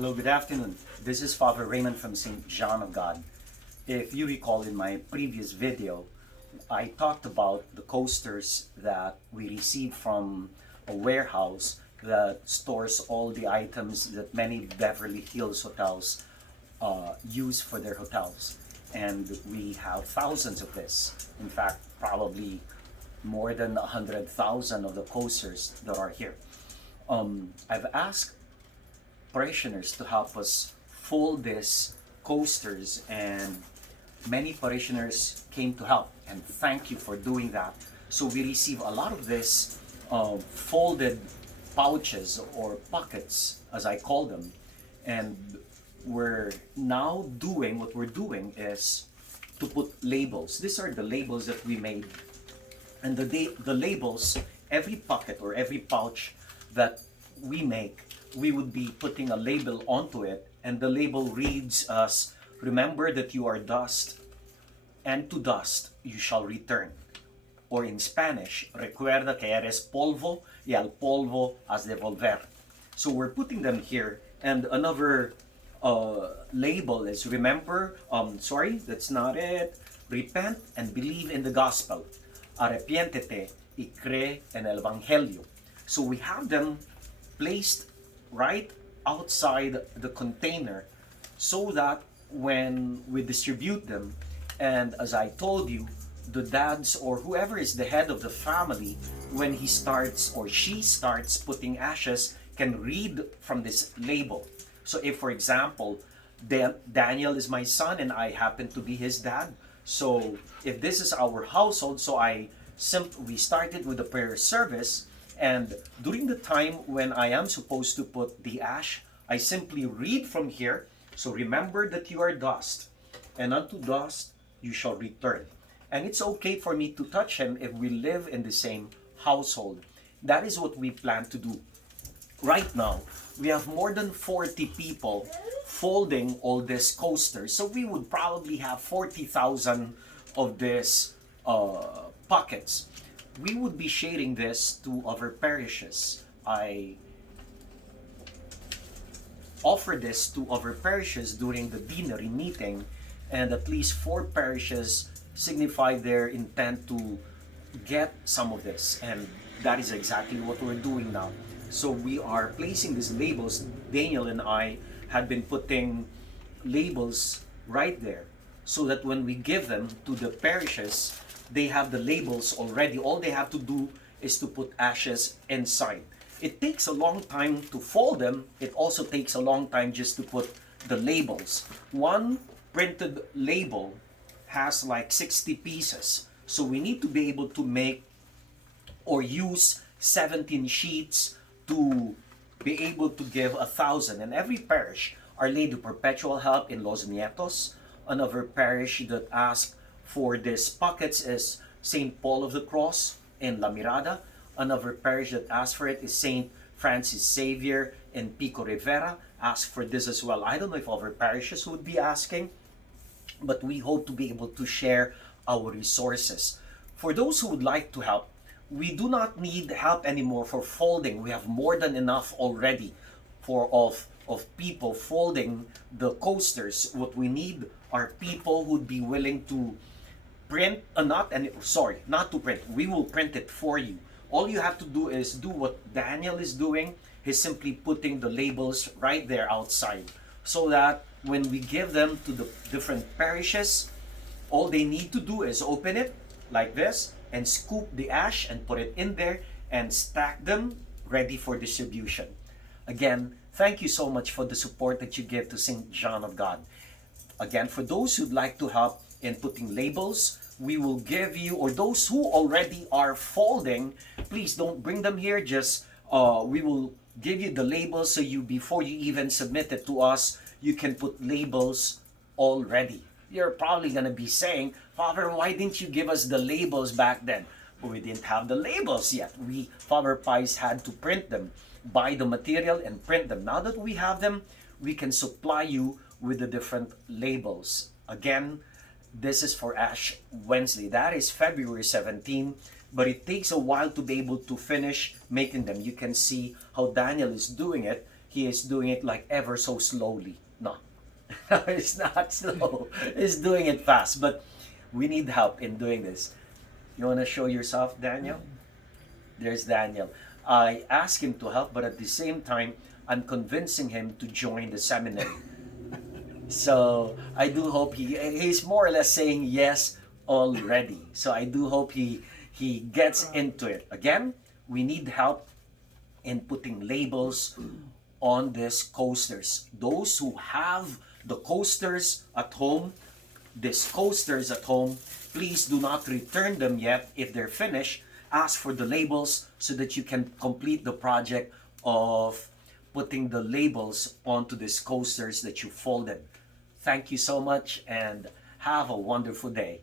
Hello, good afternoon. This is Father Raymond from St. John of God. If you recall in my previous video, I talked about the coasters that we received from a warehouse that stores all the items that many Beverly Hills hotels use for their hotels. And we have thousands of this. In fact, probably more than 100,000 of the coasters that are here. I've asked parishioners to help us fold these coasters, and many parishioners came to help, and thank you for doing that. So we receive a lot of this folded pouches or pockets, as I call them, and we're now doing what we're doing is to put labels. These are the labels that we made, and the labels, every pocket or every pouch that we make, we would be putting a label onto it, and the label reads as, remember that you are dust, and to dust you shall return. Or in Spanish, recuerda que eres polvo, y al polvo has de volver. So we're putting them here, and another label is, remember, that's not it, repent and believe in the gospel. Arrepiéntete y cree en el evangelio. So we have them placed right outside the container so that when we distribute them, and as I told you, the dads or whoever is the head of the family, when he starts or she starts putting ashes, can read from this label. So if, for example, Daniel is my son and I happen to be his dad, so if this is our household, so we started with the prayer service, and during the time when I am supposed to put the ash, I simply read from here. So remember that you are dust, and unto dust you shall return. And it's okay for me to touch him if we live in the same household. That is what we plan to do. Right now, we have more than 40 people folding all these coasters. So we would probably have 40,000 of these pockets. We would be sharing this to other parishes. I offered this to other parishes during the deanery meeting, and at least 4 parishes signified their intent to get some of this, and that is exactly what we're doing now. So we are placing these labels. Daniel and I had been putting labels right there so that when we give them to the parishes, they have the labels already. All they have to do is to put ashes inside. It takes a long time to fold them. It also takes a long time just to put the labels. One printed label has like 60 pieces. So we need to be able to make or use 17 sheets to be able to give 1,000. And every parish, Our Lady of Perpetual Help in Los Nietos, another parish that asked for these pockets is St. Paul of the Cross in La Mirada. Another parish that asked for it is St. Francis Xavier in Pico Rivera, asked for this as well. I don't know if other parishes would be asking, but we hope to be able to share our resources. For those who would like to help, we do not need help anymore for folding. We have more than enough already of people folding the coasters. What we need are people who'd be willing to print, not to print. We will print it for you. All you have to do is do what Daniel is doing. He's simply putting the labels right there outside, so that when we give them to the different parishes, all they need to do is open it like this and scoop the ash and put it in there and stack them ready for distribution. Again, thank you so much for the support that you give to St. John of God. Again, for those who'd like to help in putting labels, we will give you, or those who already are folding, please don't bring them here. Just we will give you the labels, so before you even submit it to us, you can put labels already. You're probably gonna be saying, Father, why didn't you give us the labels back then? But we didn't have the labels yet. Father Pies had to print them, buy the material and print them. Now that we have them, we can supply you with the different labels. Again, this is for Ash Wednesday. That is February 17, but it takes a while to be able to finish making them. You can see how Daniel is doing it. he is doing it like ever so slowly. No, it's not slow. He's doing it fast, but we need help in doing this. You want to show yourself, Daniel? There's Daniel. I asked him to help, but at the same time, I'm convincing him to join the seminary. So I do hope he's more or less saying yes already. So I do hope he gets into it. Again, we need help in putting labels on these coasters. Those who have the coasters at home, these coasters at home, please do not return them yet. If they're finished, ask for the labels so that you can complete the project of putting the labels onto these coasters that you folded. Thank you so much and have a wonderful day.